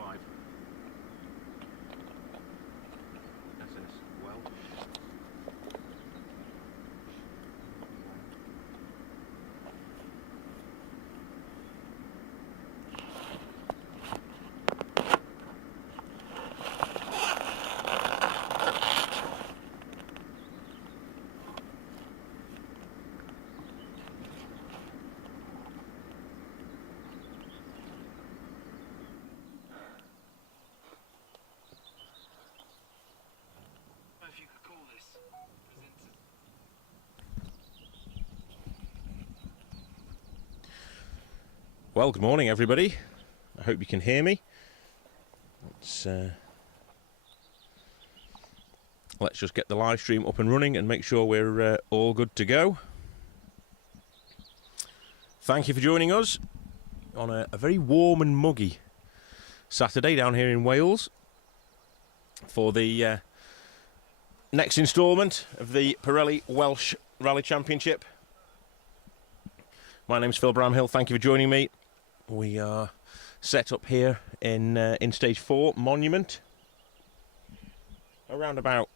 live. SS Welsh. If you could call this presenter. Well, good morning, everybody. I hope you can hear me. Let's just get the live stream up and running and make sure we're all good to go. Thank you for joining us on a very warm and muggy Saturday down here in Wales for the next instalment of the Pirelli Welsh Rally Championship. My name's Phil Bramhill. Thank you for joining me. We are set up here in stage 4, Monument, around about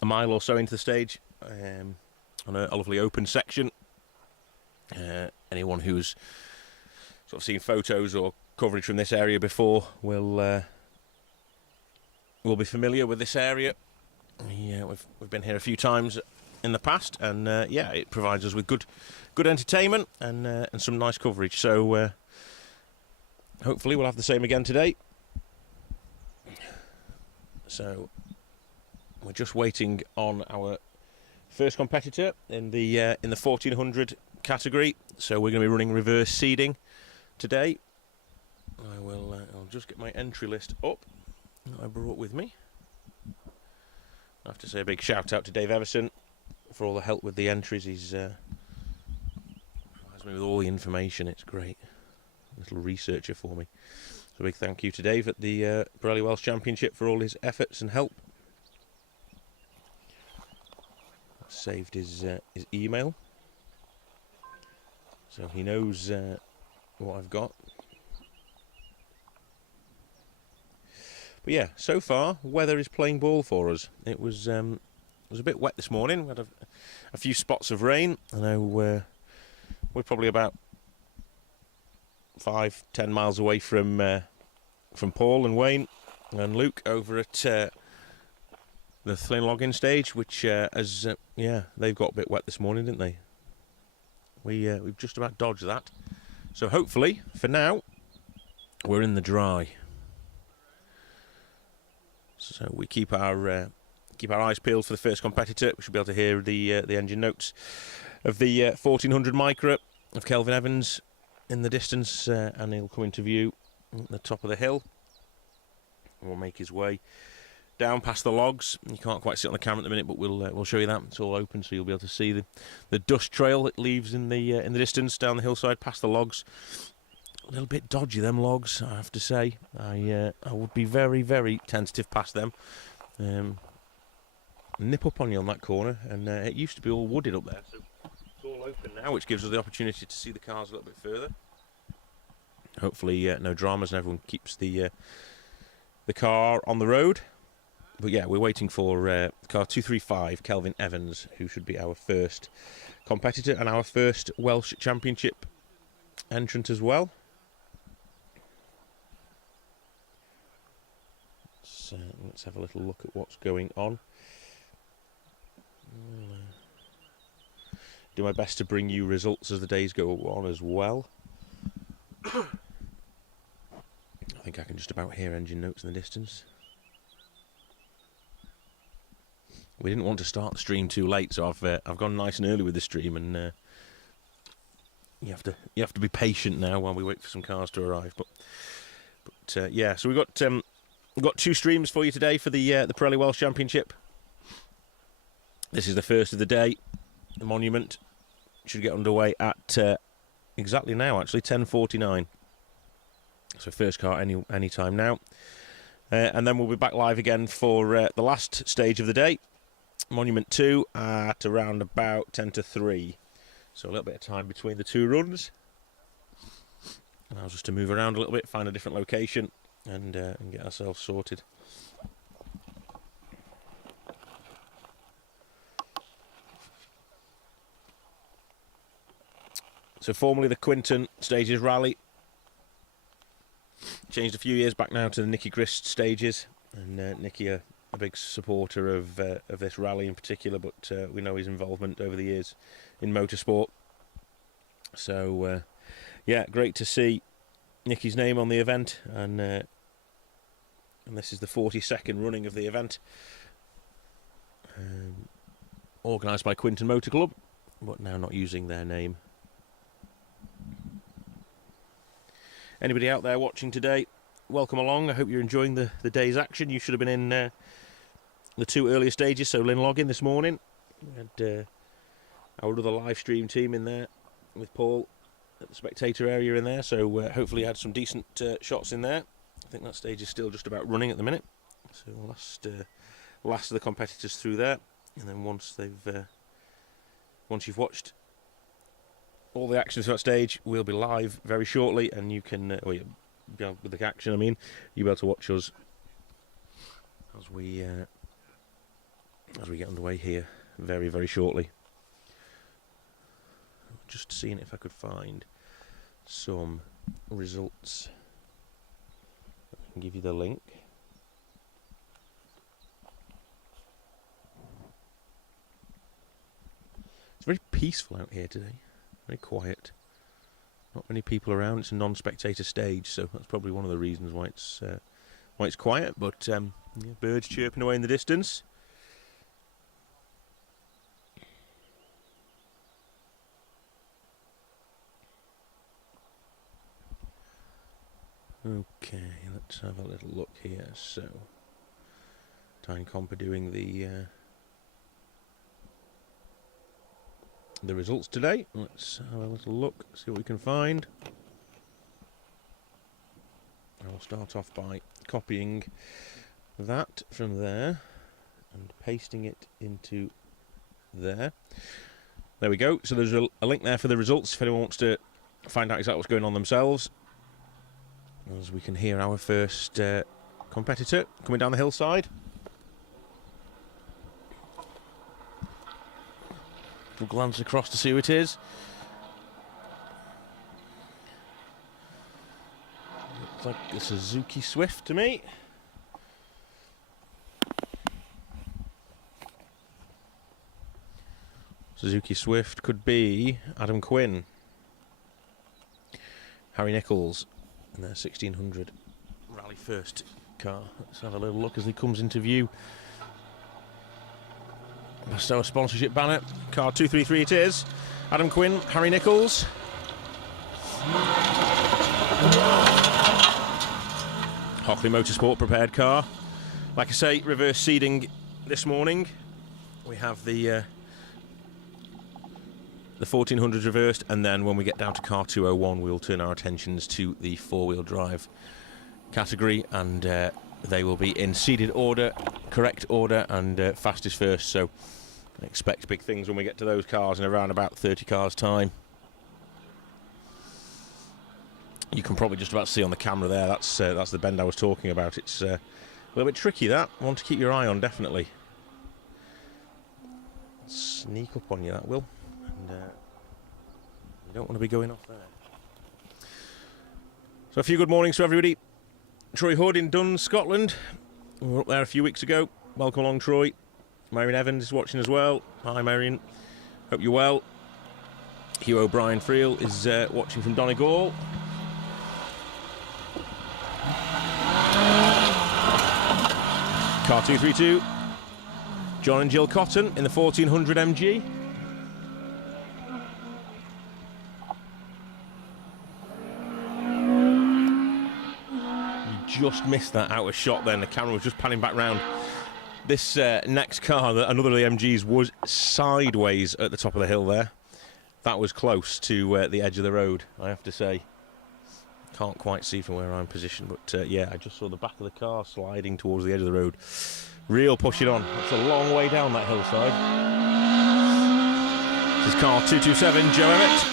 a mile or so into the stage, on a lovely open section. Anyone who's sort of seen photos or coverage from this area before will be familiar with this area. Yeah, we've been here a few times in the past, and yeah, it provides us with good entertainment and some nice coverage. So hopefully we'll have the same again today. So we're just waiting on our first competitor in the 1400 category. So we're going to be running reverse seeding today. I'll just get my entry list up that I brought with me. I have to say a big shout out to Dave Everson for all the help with the entries. He's provides me with all the information. It's great. Little researcher for me. So a big thank you to Dave at the Pirelli Welsh Championship for all his efforts and help. I've saved his email, so he knows what I've got. But yeah, so far weather is playing ball for us. It was a bit wet this morning. We had a few spots of rain. I know we're probably about 5-10 miles away from Paul and Wayne and Luke over at the Flynn login stage, which yeah, they've got a bit wet this morning, didn't they? We've just about dodged that. So hopefully, for now, we're in the dry. So we keep our eyes peeled for the first competitor. We should be able to hear the engine notes of the 1400 Micra of Kelvin Evans in the distance, and he'll come into view at the top of the hill. And we'll make his way down past the logs. You can't quite see it on the camera at the minute, but we'll show you that. It's all open, so you'll be able to see the dust trail it leaves in the distance down the hillside past the logs. A little bit dodgy, them logs, I have to say. I would be very, very tentative past them. Nip up on you on that corner, and it used to be all wooded up there, so it's all open now, which gives us the opportunity to see the cars a little bit further. Hopefully no dramas and everyone keeps the car on the road. But yeah, we're waiting for car 235, Kelvin Evans, who should be our first competitor and our first Welsh Championship entrant as well. So let's have a little look at what's going on. Do my best to bring you results as the days go on as well. I think I can just about hear engine notes in the distance. We didn't want to start the stream too late, so I've gone nice and early with the stream, and you have to be patient now while we wait for some cars to arrive. But yeah, so we've got two streams for you today for the Pirelli Welsh Championship. This is the first of the day. The Monument should get underway at exactly now, actually 10:49. So first car any time now, and then we'll be back live again for the last stage of the day, Monument 2, at around about 10 to 3. So a little bit of time between the two runs. Allows us to move around a little bit, find a different location, and get ourselves sorted. So formerly the Quinton Stages Rally. Changed a few years back now to the Nicky Grist Stages, and Nicky a big supporter of this rally in particular, but we know his involvement over the years in motorsport. So yeah, great to see Nicky's name on the event, and this is the 42nd running of the event, organised by Quinton Motor Club, but now not using their name. Anybody out there watching today, welcome along. I hope you're enjoying the day's action. You should have been in the two earlier stages, so Lynn Logging this morning. We had our other live stream team in there with Paul at the spectator area in there, so hopefully you had some decent shots in there. I think that stage is still just about running at the minute, so last of the competitors through there, and then once you've watched all the actions for that stage, we'll be live very shortly, and you can with the action, I mean, you'll be able to watch us as we get underway here very, very shortly. Just seeing if I could find some results. I can give you the link. It's very peaceful out here today. Very quiet. Not many people around. It's a non-spectator stage, so that's probably one of the reasons why it's quiet. But yeah, birds chirping away in the distance. Okay, let's have a little look here. So, Tyne Comp are doing the results today. Let's have a little look, see what we can find. I'll start off by copying that from there and pasting it into there. There we go. So there's a link there for the results if anyone wants to find out exactly what's going on themselves. As we can hear our first competitor coming down the hillside. We'll glance across to see who it is. Looks like a Suzuki Swift to me. Suzuki Swift could be Adam Quinn, Harry Nichols, and their 1600 Rally First car. Let's have a little look as he comes into view. Past our sponsorship banner, car 233 it is. Adam Quinn, Harry Nichols. Hockley Motorsport prepared car. Like I say, reverse seeding this morning. We have the 1400s reversed, and then when we get down to car 201 we'll turn our attentions to the four-wheel drive category, and they will be in seeded order, correct order, and fastest first, so expect big things when we get to those cars in around about 30 cars time. You can probably just about see on the camera there, that's the bend I was talking about. It's a little bit tricky, that one to keep your eye on, definitely. Sneak up on you, that will. And you don't want to be going off there. So a few good mornings to everybody. Troy Hood in Dun, Scotland. We were up there a few weeks ago. Welcome along, Troy. Marion Evans is watching as well. Hi, Marion. Hope you're well. Hugh O'Brien Friel is watching from Donegal. Car 232. John and Jill Cotton in the 1400 MG. Just missed that out of shot then. The camera was just panning back round. This next car, another of the MGs, was sideways at the top of the hill there. That was close to the edge of the road, I have to say. Can't quite see from where I'm positioned, but yeah, I just saw the back of the car sliding towards the edge of the road. Real pushing on. It's a long way down that hillside. This is car 227, Joe Emmett.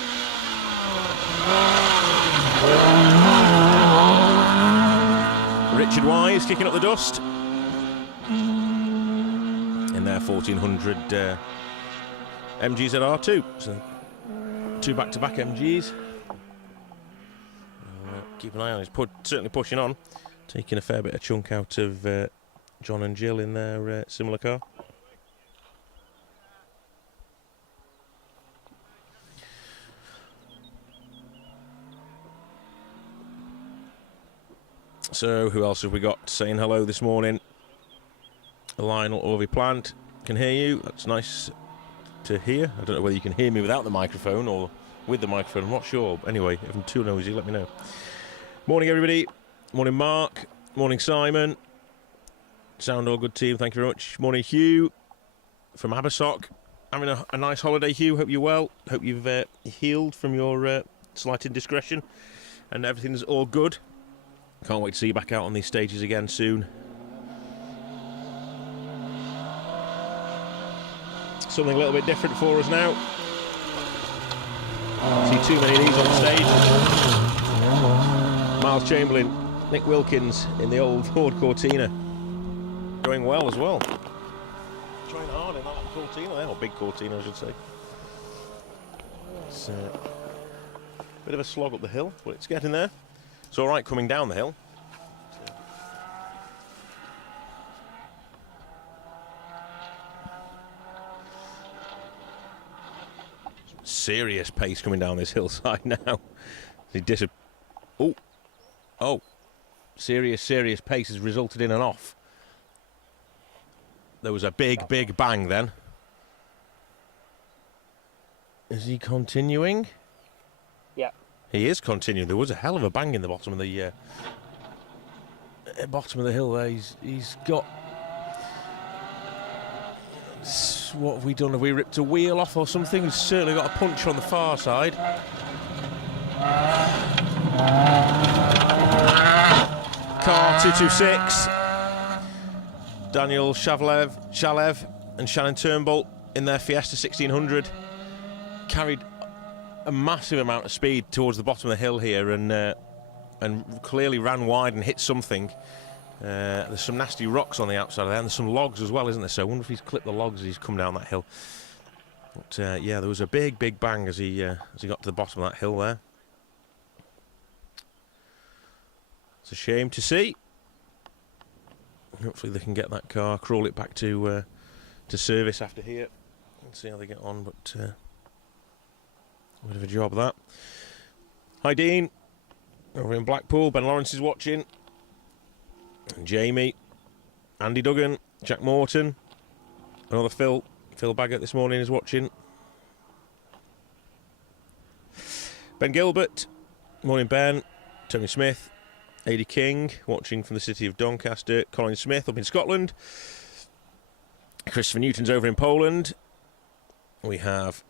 Richard Wise kicking up the dust in their 1400 MGs at R2. So 2 back-to-back MGs. Keep an eye on. He's certainly pushing on, taking a fair bit of chunk out of John and Jill in their similar car. So who else have we got saying hello this morning? Lionel Orvey Plant, can hear you. That's nice to hear. I don't know whether you can hear me without the microphone or with the microphone. I'm not sure. Anyway, if I'm too noisy, let me know. Morning, everybody. Morning, Mark. Morning, Simon. Sound all good, team. Thank you very much. Morning, Hugh from Abersock. Having a nice holiday, Hugh. Hope you're well. Hope you've healed from your slight indiscretion and everything's all good. Can't wait to see you back out on these stages again soon. Something a little bit different for us now. See too many of these on the stage. Miles Chamberlain, Nick Wilkins in the old Ford Cortina. Going well as well. Trying hard in that Cortina there, or big Cortina I should say. It's a bit of a slog up the hill, but it's getting there. It's alright coming down the hill. Serious pace coming down this hillside now. Oh, serious pace has resulted in an off. There was a big bang then. Is he continuing? Yeah. He is continuing. There was a hell of a bang in the bottom of the hill there. He's got. What have we done? Have we ripped a wheel off or something? He's certainly got a punch on the far side. Car 226. Daniel Shalev and Shannon Turnbull in their Fiesta 1600 carried a massive amount of speed towards the bottom of the hill here and clearly ran wide and hit something. There's some nasty rocks on the outside of there, and there's some logs as well, isn't there? So I wonder if he's clipped the logs as he's come down that hill. But yeah, there was a big bang as he got to the bottom of that hill there. It's a shame to see. Hopefully they can get that car, crawl it back to service after here. Let's see how they get on, but a bit of a job that. Hi Dean, over in Blackpool. Ben Lawrence is watching. And Jamie, Andy Duggan, Jack Morton, another Phil Baggett this morning is watching. Ben Gilbert, morning Ben, Tony Smith, Adi King, watching from the city of Doncaster, Colin Smith up in Scotland, Christopher Newton's over in Poland, we have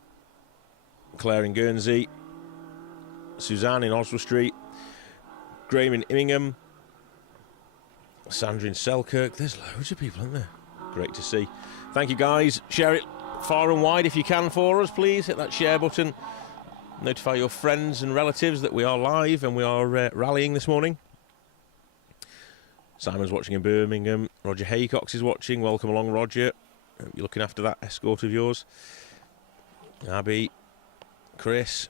Claire in Guernsey, Suzanne in Oswald Street, Graham in Immingham, Sandra in Selkirk. There's loads of people, isn't there? Great to see. Thank you guys. Share it far and wide if you can for us, please. Hit that share button. Notify your friends and relatives that we are live and we are rallying this morning. Simon's watching in Birmingham. Roger Haycox is watching. Welcome along, Roger. Hope you're looking after that escort of yours. Abby, Chris,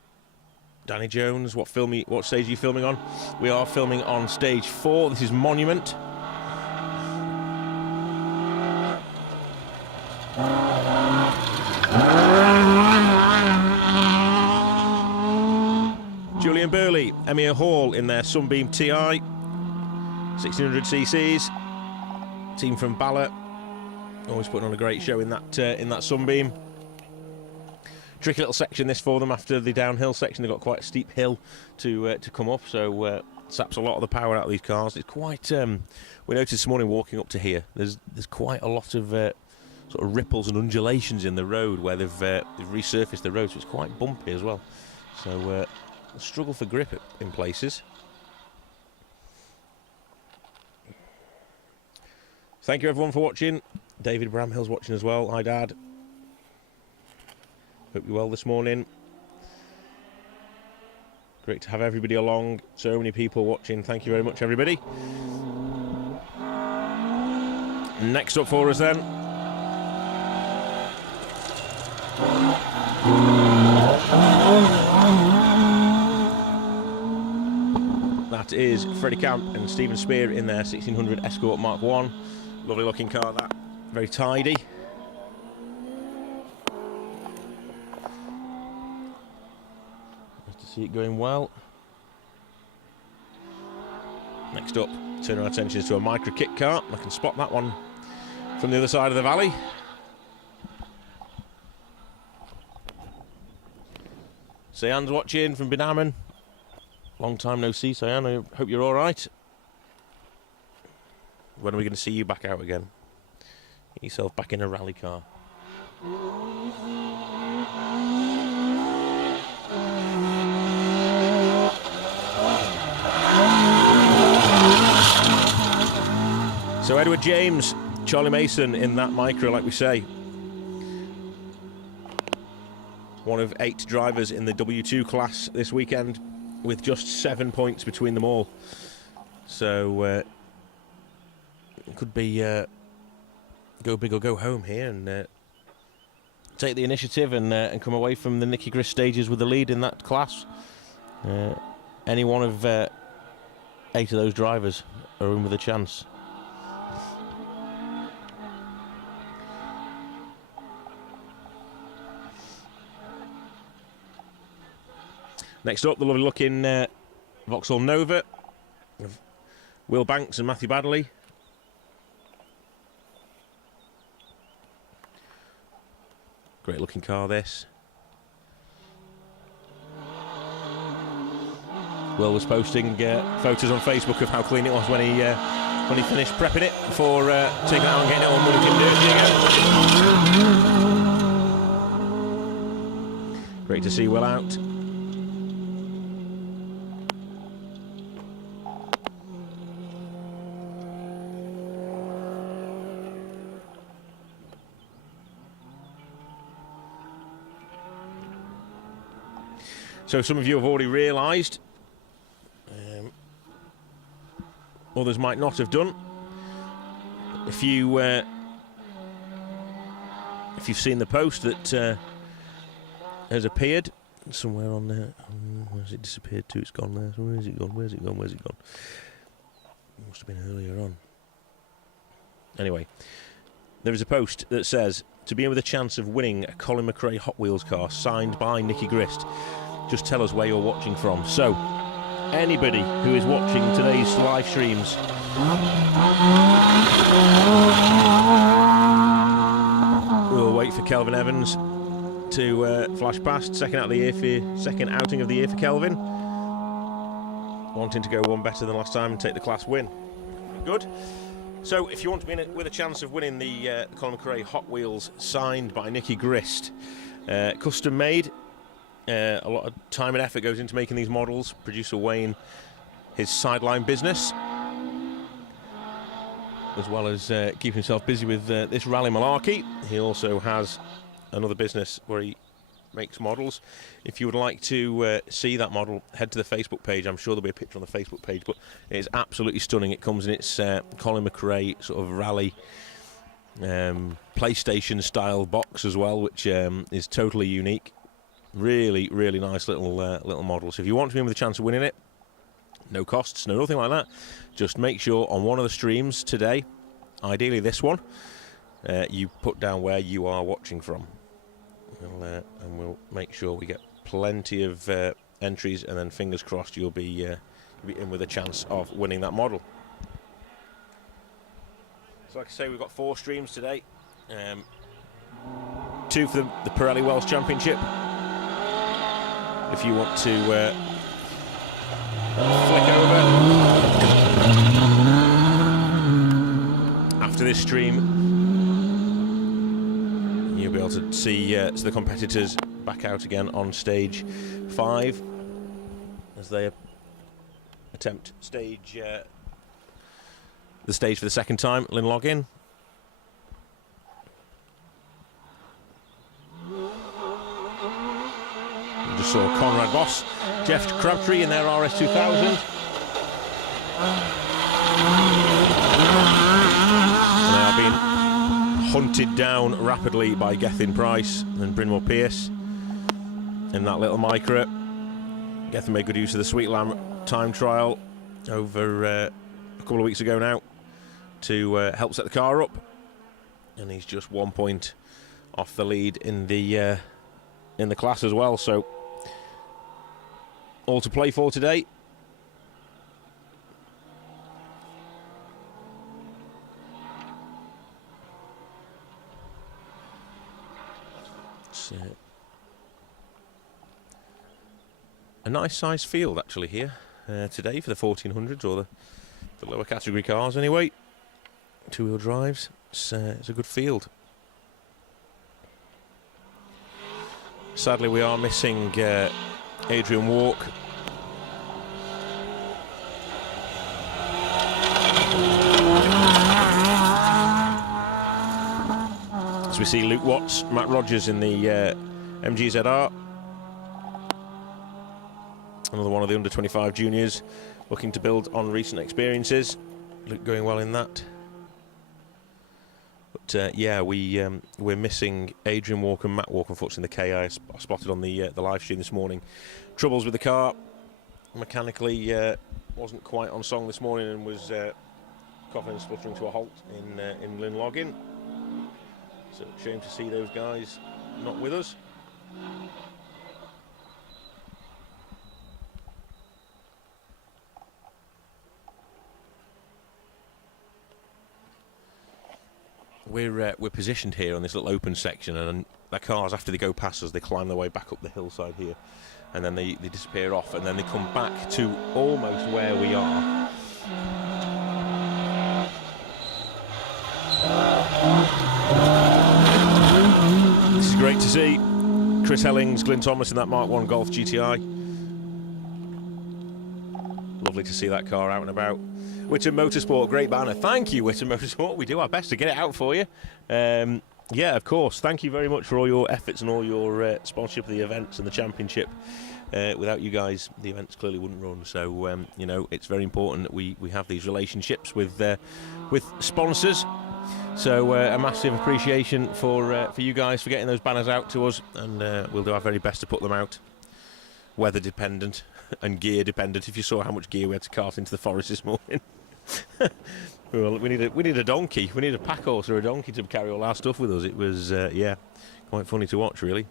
Danny Jones. What stage are you filming on? We are filming on stage 4. This is Monument. Julian Burley, Emir Hall in their Sunbeam TI, 1600 cc's. Team from Bala, always putting on a great show in that Sunbeam. Tricky little section this for them after the downhill section. They've got quite a steep hill to come up, so saps a lot of the power out of these cars. It's quite. We noticed this morning walking up to here. There's quite a lot of sort of ripples and undulations in the road where they've resurfaced the road, so it's quite bumpy as well. So struggle for grip in places. Thank you everyone for watching. David Bramhill's watching as well. Hi Dad. Hope you're well this morning. Great to have everybody along. So many people watching. Thank you very much, everybody. Next up for us then. That is Freddie Camp and Stephen Spear in their 1600 Escort Mark 1. Lovely looking car that. Very tidy. Nice to see it going well. Next up, turn our attentions to a micro kit car. I can spot that one from the other side of the valley. Sayan's watching from Binaman. Long time no see, Sayan. I hope you're all right. When are we going to see you back out again? Get yourself back in a rally car. So Edward James, Charlie Mason in that micro, like we say. One of 8 drivers in the W2 class this weekend, with just 7 points between them all. So it could be go big or go home here and take the initiative and come away from the Nicky Grist stages with the lead in that class. Any one of 8 of those drivers are in with a chance. Next up, the lovely looking Vauxhall Nova of Will Banks and Matthew Baddeley. Great looking car, this. Will was posting photos on Facebook of how clean it was when he finished prepping it before taking it out and getting it on dirty again. Great to see Will out. So some of you have already realised, others might not have done. If you've seen the post that has appeared somewhere on there, where's it disappeared to? It's gone there. So where's it gone? Where's it gone? Where's it gone? It must have been earlier on. Anyway, there is a post that says to be in with a chance of winning a Colin McRae Hot Wheels car signed by Nicky Grist. Just tell us where you're watching from. So, anybody who is watching today's live streams, we'll wait for Kelvin Evans to flash past. Second outing of the year for Kelvin. Wanting to go one better than last time and take the class win. Good. So, if you want to be in it with a chance of winning the Colin McRae Hot Wheels signed by Nicky Grist, custom made. A lot of time and effort goes into making these models. Producer Wayne, his sideline business, as well as keeping himself busy with this rally malarkey. He also has another business where he makes models. If you would like to see that model, head to the Facebook page. I'm sure there'll be a picture on the Facebook page, but it is absolutely stunning. It comes in its Colin McRae sort of rally PlayStation style box as well, which is totally unique. Really, really nice little model. So if you want to be in with a chance of winning it, no costs, no nothing like that. Just make sure on one of the streams today, ideally this one, you put down where you are watching from. And we'll make sure we get plenty of entries, and then fingers crossed you'll be in with a chance of winning that model. So like I say, we've got 4 streams today. 2 for the Pirelli Welsh Championship. If you want to flick over after this stream, you'll be able to see the competitors back out again on stage 5 as they attempt the stage for the second time. Lynn Login. Just saw Conrad Voss, Jeff Crabtree in their RS2000. And they are being hunted down rapidly by Gethin Price and Brynmore Pierce in that little micro. Gethin made good use of the Sweet Lamb time trial over a couple of weeks ago now to help set the car up, and he's just 1 point off the lead in the class as well. So all to play for today. It's a nice sized field actually here today for the 1400s, or the lower category cars anyway. Two-wheel drives. It's a good field. Sadly, we are missing Adrian Walk. As we see Luke Watts, Matt Rogers in the MGZR. Another one of the under-25 juniors looking to build on recent experiences. Luke going well in that. But yeah, we're missing Adrian Walker and Matt Walker, unfortunately. The KI I spotted on the live stream this morning. Troubles with the car. Mechanically wasn't quite on song this morning and was coughing and spluttering to a halt in Lynn Logging. So shame to see those guys not with us. We're positioned here on this little open section, and the cars, after they go past us, they climb their way back up the hillside here, and then they disappear off, and then they come back to almost where we are. This is great to see. Chris Hellings, Glyn Thomas in that Mark 1 Golf GTI. Lovely to see that car out and about. Witten Motorsport, great banner. Thank you, Witten Motorsport. We do our best to get it out for you. Yeah, of course. Thank you very much for all your efforts and all your sponsorship of the events and the championship. Without you guys, the events clearly wouldn't run. So, you know, it's very important that we have these relationships with sponsors. So, a massive appreciation for you guys for getting those banners out to us, and we'll do our very best to put them out. Weather dependent and gear dependent. If you saw how much gear we had to cart into the forest this morning. Well, we need a donkey. We need a pack horse or a donkey to carry all our stuff with us. It was, yeah, quite funny to watch, really.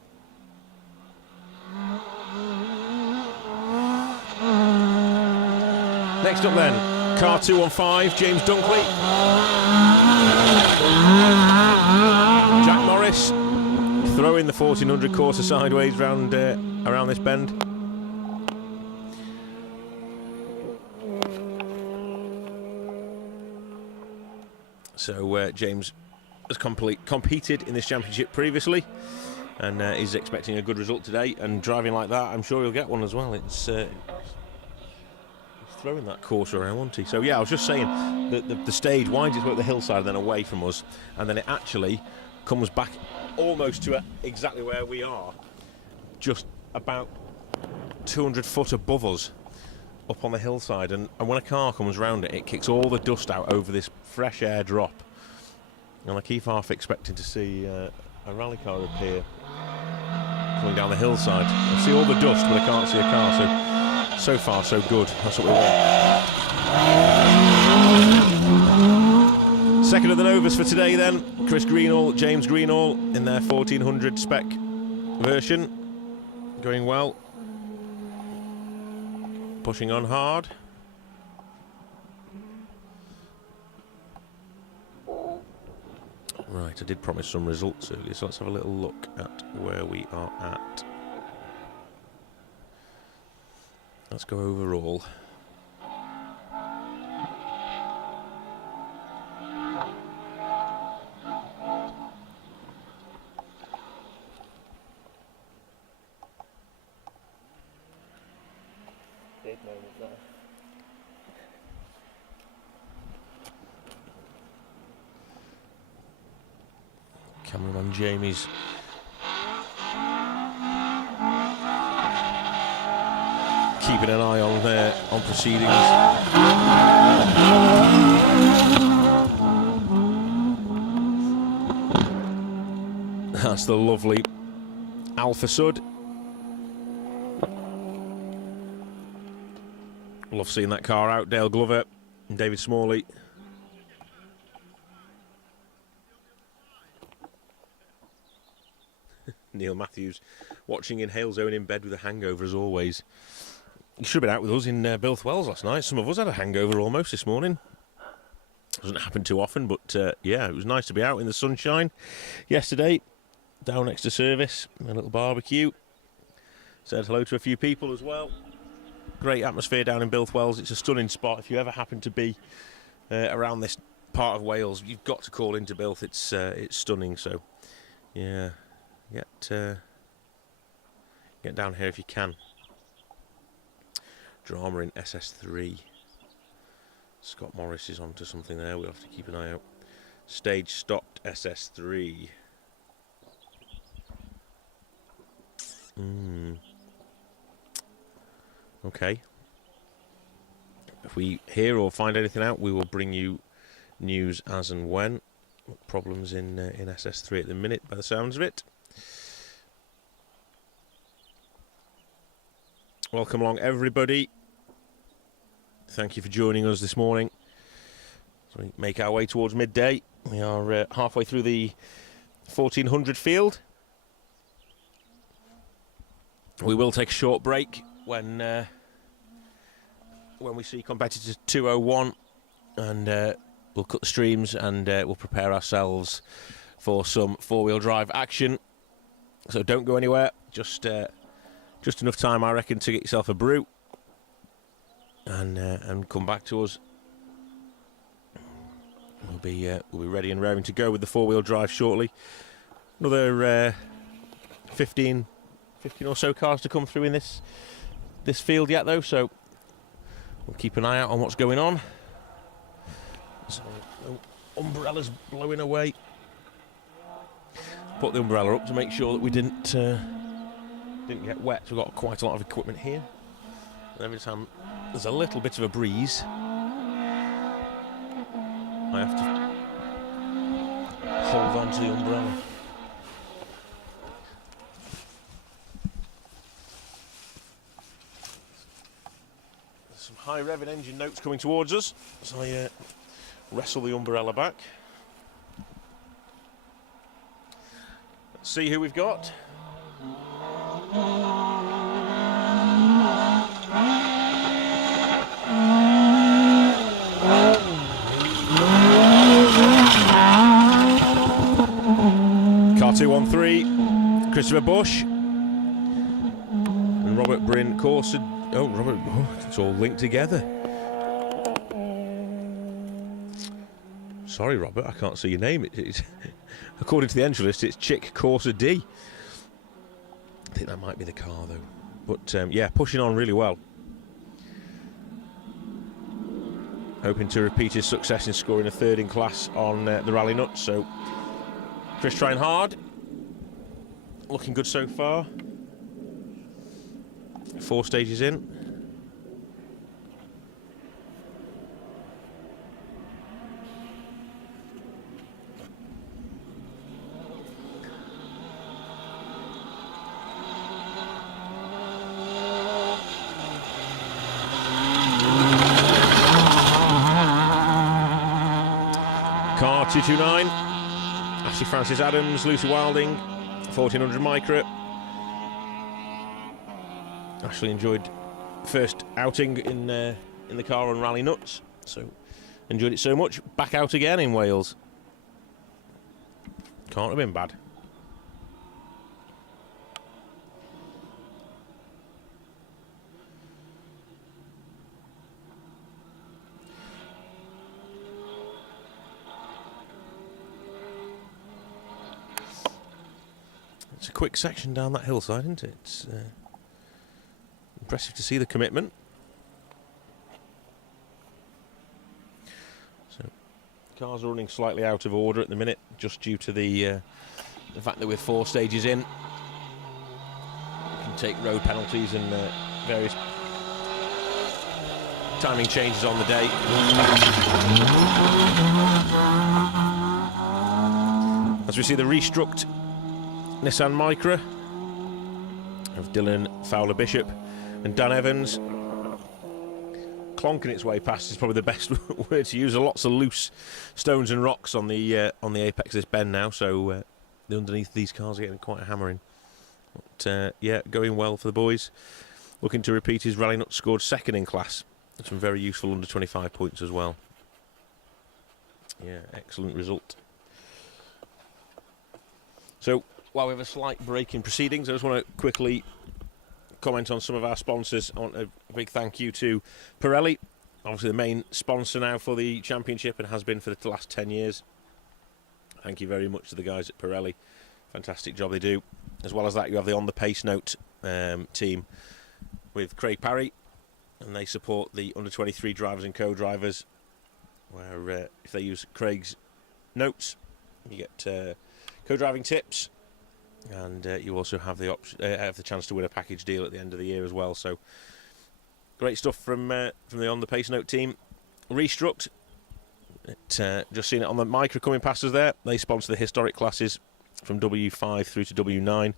Next up then, car 215, James Dunkley. Jack Morris throwing the 1400 quarter sideways around this bend. So James has competed in this championship previously, and is expecting a good result today. And driving like that, I'm sure he'll get one as well. It's he's throwing that quarter around, wasn't he? So yeah, I was just saying that the stage winds its way up the hillside, then away from us, and then it actually comes back almost to exactly where we are, just about 200 foot above us, up on the hillside, and when a car comes round it, it kicks all the dust out over this fresh air drop. And I keep half expecting to see a rally car appear coming down the hillside. I see all the dust, but I can't see a car. So far, so good. That's what we want. Second of the Novas for today, then. Chris Greenall, James Greenall in their 1400 spec version, going well. Pushing on hard. Right, I did promise some results earlier, so let's have a little look at where we are at. Let's go overall. Big moment there. Cameraman Jamie's keeping an eye on proceedings. That's the lovely Alpha Sud. Love seeing that car out. Dale Glover and David Smalley. Neil Matthews watching in Hale Zone in bed with a hangover as always. You should have been out with us in Bilth Wells last night. Some of us had a hangover almost this morning. Doesn't happen too often, but yeah, it was nice to be out in the sunshine yesterday, down next to service, a little barbecue. Said hello to a few people as well. Great atmosphere down in Bilth Wells. It's a stunning spot. If you ever happen to be around this part of Wales, you've got to call into Bilth. It's stunning. So yeah, get down here if you can. Drama in SS3. Scott Morris is onto something there. We'll have to keep an eye out. Stage stopped SS3. Okay. If we hear or find anything out, we will bring you news as and when. Problems in SS3 at the minute, by the sounds of it. Welcome along, everybody. Thank you for joining us this morning. So we make our way towards midday. We are halfway through the 1400 field. We will take a short break when we see competitor 201, and we'll cut the streams and we'll prepare ourselves for some four-wheel drive action. So don't go anywhere. Just enough time, I reckon, to get yourself a brew and come back to us. We'll be ready and raring to go with the four-wheel drive shortly. Another 15 or so cars to come through in this field yet, though. So we'll keep an eye out on what's going on. So umbrellas blowing away. Put the umbrella up to make sure that we didn't get wet. We've got quite a lot of equipment here. And every time there's a little bit of a breeze, I have to hold on to the umbrella. There's some high revving engine notes coming towards us, so I wrestle the umbrella back. Let's see who we've got. Car 213, Christopher Bush and Robert Bryn Corson. Oh, Robert, it's all linked together. Sorry, Robert, I can't see your name. It's according to the entry list, it's Chick Corsa D. I think that might be the car, though. But yeah, pushing on really well. Hoping to repeat his success in scoring a third in class on the Rally Nuts. So Chris trying hard. Looking good so far. 4 stages in. Car 229. Ashley Francis Adams, Lucy Wilding, 1400 micro. Ashley enjoyed first outing in the car on Rally Nuts, so enjoyed it so much. Back out again in Wales. Can't have been bad. It's a quick section down that hillside, isn't it? It's impressive to see the commitment. So, cars are running slightly out of order at the minute, just due to the fact that we're 4 stages in. We can take road penalties and various timing changes on the day. As we see the restruct Nissan Micra of Dylan Fowler-Bishop and Dan Evans. Clonking its way past is probably the best word to use. There are lots of loose stones and rocks on the apex of this bend now, so the underneath these cars are getting quite a hammering. But yeah, going well for the boys. Looking to repeat his rally nut, scored second in class. Some very useful under 25 points as well. Yeah, excellent result. So while we have a slight break in proceedings, I just want to quickly comment on some of our sponsors. I want a big thank you to Pirelli, obviously the main sponsor now for the championship and has been for the last 10 years. Thank you very much to the guys at Pirelli. Fantastic job they do. As well as that, you have the On The Pace Note team with Craig Parry, and they support the under 23 drivers and co-drivers, where if they use Craig's notes, you get co-driving tips, and you also have the have the chance to win a package deal at the end of the year as well. So great stuff from the On The Pace Note team. Restruct, just seen it on the Micra coming past us there. They sponsor the historic classes from W5 through to W9.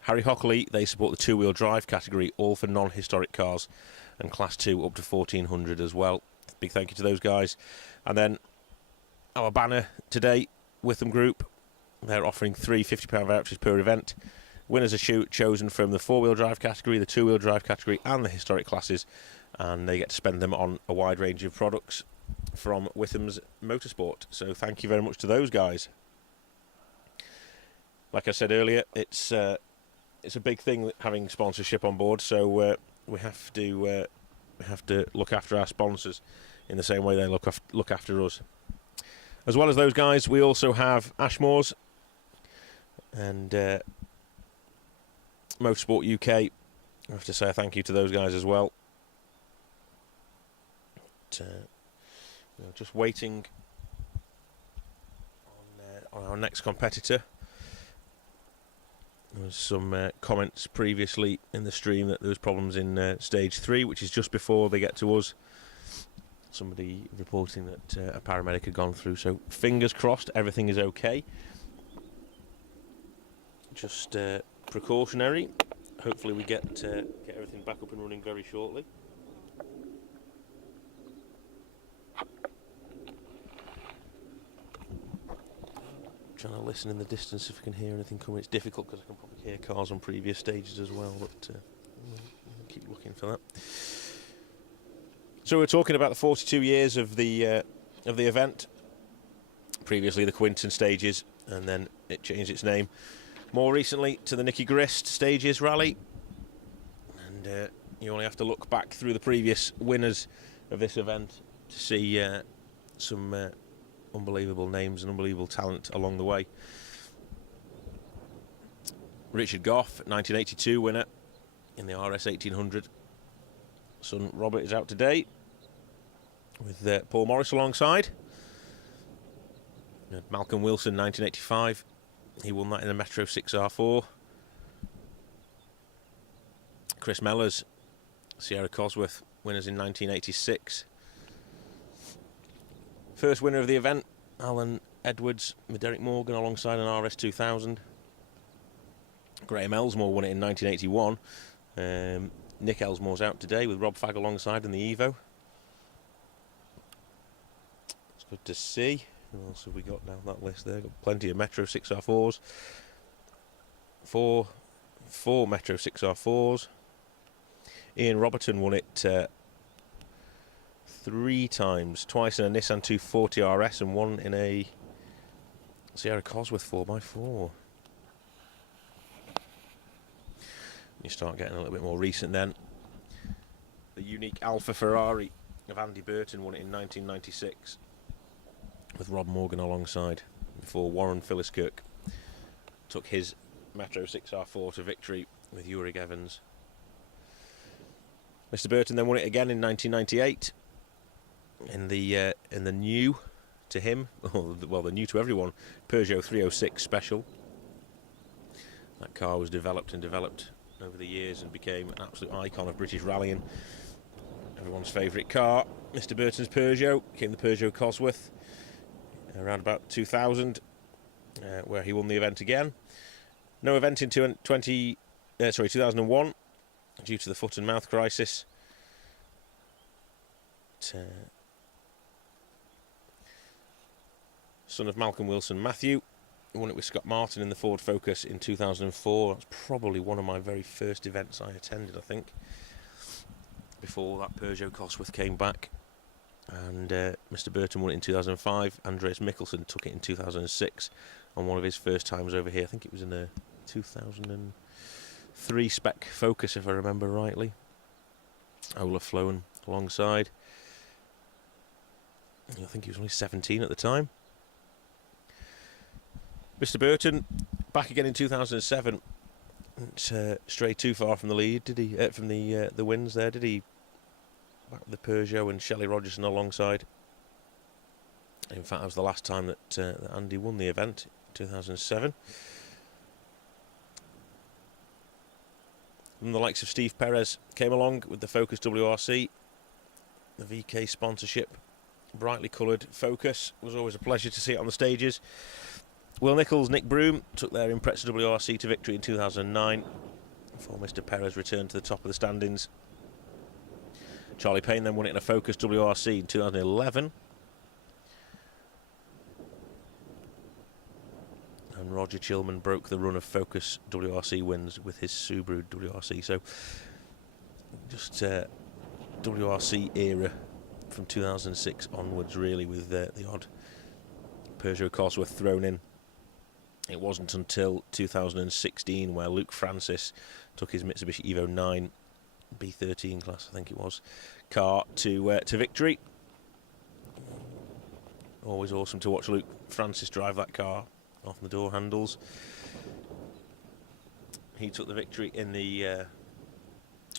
Harry Hockley, they support the two-wheel drive category, all for non-historic cars, and Class 2 up to 1400 as well. Big thank you to those guys. And then our banner today, Witham Group, they're offering 3 £50 vouchers per event. Winners are chosen from the four-wheel drive category, the two-wheel drive category, and the historic classes, and they get to spend them on a wide range of products from Witham's Motorsport. So thank you very much to those guys. Like I said earlier, it's a big thing having sponsorship on board, so we have to look after our sponsors in the same way they look after us. As well as those guys, we also have Ashmore's and Motorsport UK. I have to say a thank you to those guys as well. But, just waiting on our next competitor. There was some comments previously in the stream that there was problems in stage 3, which is just before they get to us. Somebody reporting that a paramedic had gone through, so fingers crossed everything is okay. Just precautionary. Hopefully we get everything back up and running very shortly. Trying to listen in the distance if I can hear anything coming. It's difficult because I can probably hear cars on previous stages as well, but we'll keep looking for that. So we're talking about the 42 years of the event. Previously the Quinton stages, and then it changed its name more recently to the Nicky Grist stages rally. And you only have to look back through the previous winners of this event to see some unbelievable names and unbelievable talent along the way. Richard Goff, 1982 winner in the RS 1800. Son Robert is out today with Paul Morris alongside. And Malcolm Wilson, 1985. He won that in the Metro 6R4. Chris Mellors, Sierra Cosworth, winners in 1986. First winner of the event, Alan Edwards with Derek Morgan alongside an RS 2000. Graham Elsmore won it in 1981. Nick Elsmore's out today with Rob Fagg alongside in the Evo. It's good to see. Who else have we got down that list there? Got plenty of Metro 6R4s. Four Metro 6R4s. Ian Robertson won it 3 times, twice in a Nissan 240 RS and one in a Sierra Cosworth 4x4. You start getting a little bit more recent then. The unique Alfa Ferrari of Andy Burton won it in 1996 with Rob Morgan alongside, before Warren Philliskirk took his Metro 6R4 to victory with Uric Evans. Mr. Burton then won it again in 1998 in the new to him, well, the new to everyone, Peugeot 306 Special. That car was developed over the years and became an absolute icon of British rallying. Everyone's favourite car. Mr. Burton's Peugeot became the Peugeot Cosworth around about 2000. where he won the event again. No event in 2001 due to the foot and mouth crisis. Son of Malcolm Wilson Matthew, won it with Scott Martin in the Ford Focus in 2004. That's probably one of my very first events I attended, I think, before that Peugeot Cosworth came back. And Mr. Burton won it in 2005. Andreas Mikkelsen took it in 2006 on one of his first times over here. I think it was in a 2003 spec Focus, if I remember rightly. Olaf Flowen alongside. I think he was only 17 at the time. Mr. Burton back again in 2007. Strayed too far from the lead, did he? From the wins there, did he? Back with the Peugeot and Shelley Rogerson alongside. In fact, that was the last time that Andy won the event, 2007. And the likes of Steve Perez came along with the Focus WRC, the VK sponsorship, brightly coloured Focus. It was always a pleasure to see it on the stages. Will Nichols, Nick Broom took their Impreza WRC to victory in 2009 before Mr. Perez returned to the top of the standings. Charlie Payne then won it in a Focus WRC in 2011. And Roger Chilman broke the run of Focus WRC wins with his Subaru WRC. So just WRC era from 2006 onwards, really, with the odd Peugeot Cosworth thrown in. It wasn't until 2016 where Luke Francis took his Mitsubishi Evo 9 B13 class, I think it was, car to victory. Always awesome to watch Luke Francis drive that car off the door handles. He took the victory in the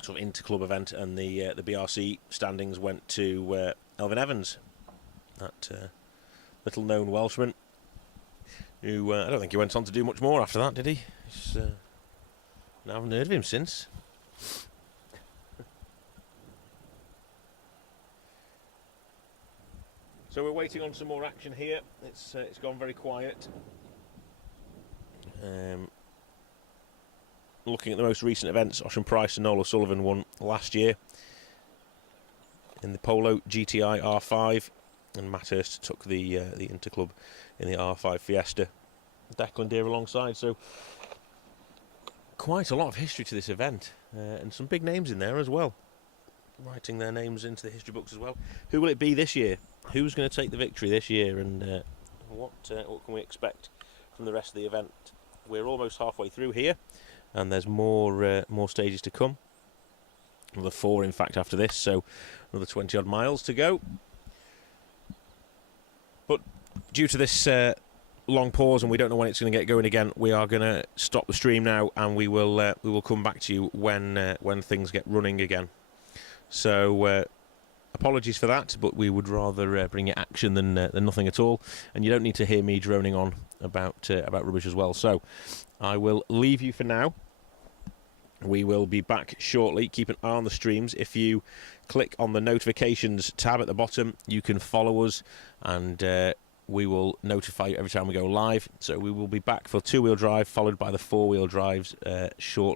sort of inter-club event, and the BRC standings went to Elvin Evans, that little-known Welshman, who I don't think he went on to do much more after that, did he? I haven't heard of him since. So we're waiting on some more action here. It's gone very quiet. Looking at the most recent events, Ocean Price and Noel O'Sullivan won last year in the Polo GTI R5, and Matt Hurst took the Interclub in the R5 Fiesta. Declan Deere alongside, so quite a lot of history to this event, and some big names in there as well, writing their names into the history books as well. Who will it be this year? Who's going to take the victory this year, and what can we expect from the rest of the event? We're almost halfway through here, and there's more stages to come. Another 4, in fact, after this, so another 20 odd miles to go. But due to this long pause, and we don't know when it's going to get going again, we are going to stop the stream now, and we will come back to you when things get running again. So apologies for that, but we would rather bring you action than nothing at all, and you don't need to hear me droning on about rubbish as well. So I will leave you for now. We will be back shortly. Keep an eye on the streams. If you click on the notifications tab at the bottom, you can follow us, and we will notify you every time we go live. So we will be back for 2-wheel drive, followed by the 4-wheel drives shortly.